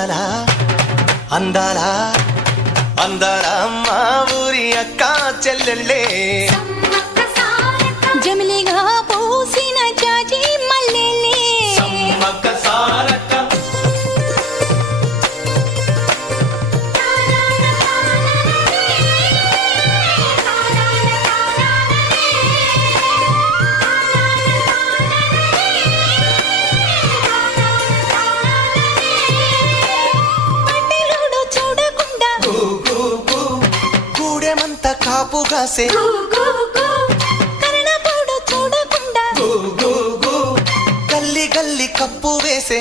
అందాల అందాల అందాల మా ఊరి అక్క చెల్లెళ్ళే జమిలిగా పూసిన జాజి మల్లెలే సమ్మక్క సారక్క పట్టెలోడు చూడకుండా గూడెమంతా కాపు కాసే కరణపోడు చూడకుండా గల్లి గల్లి కప్పు వేసే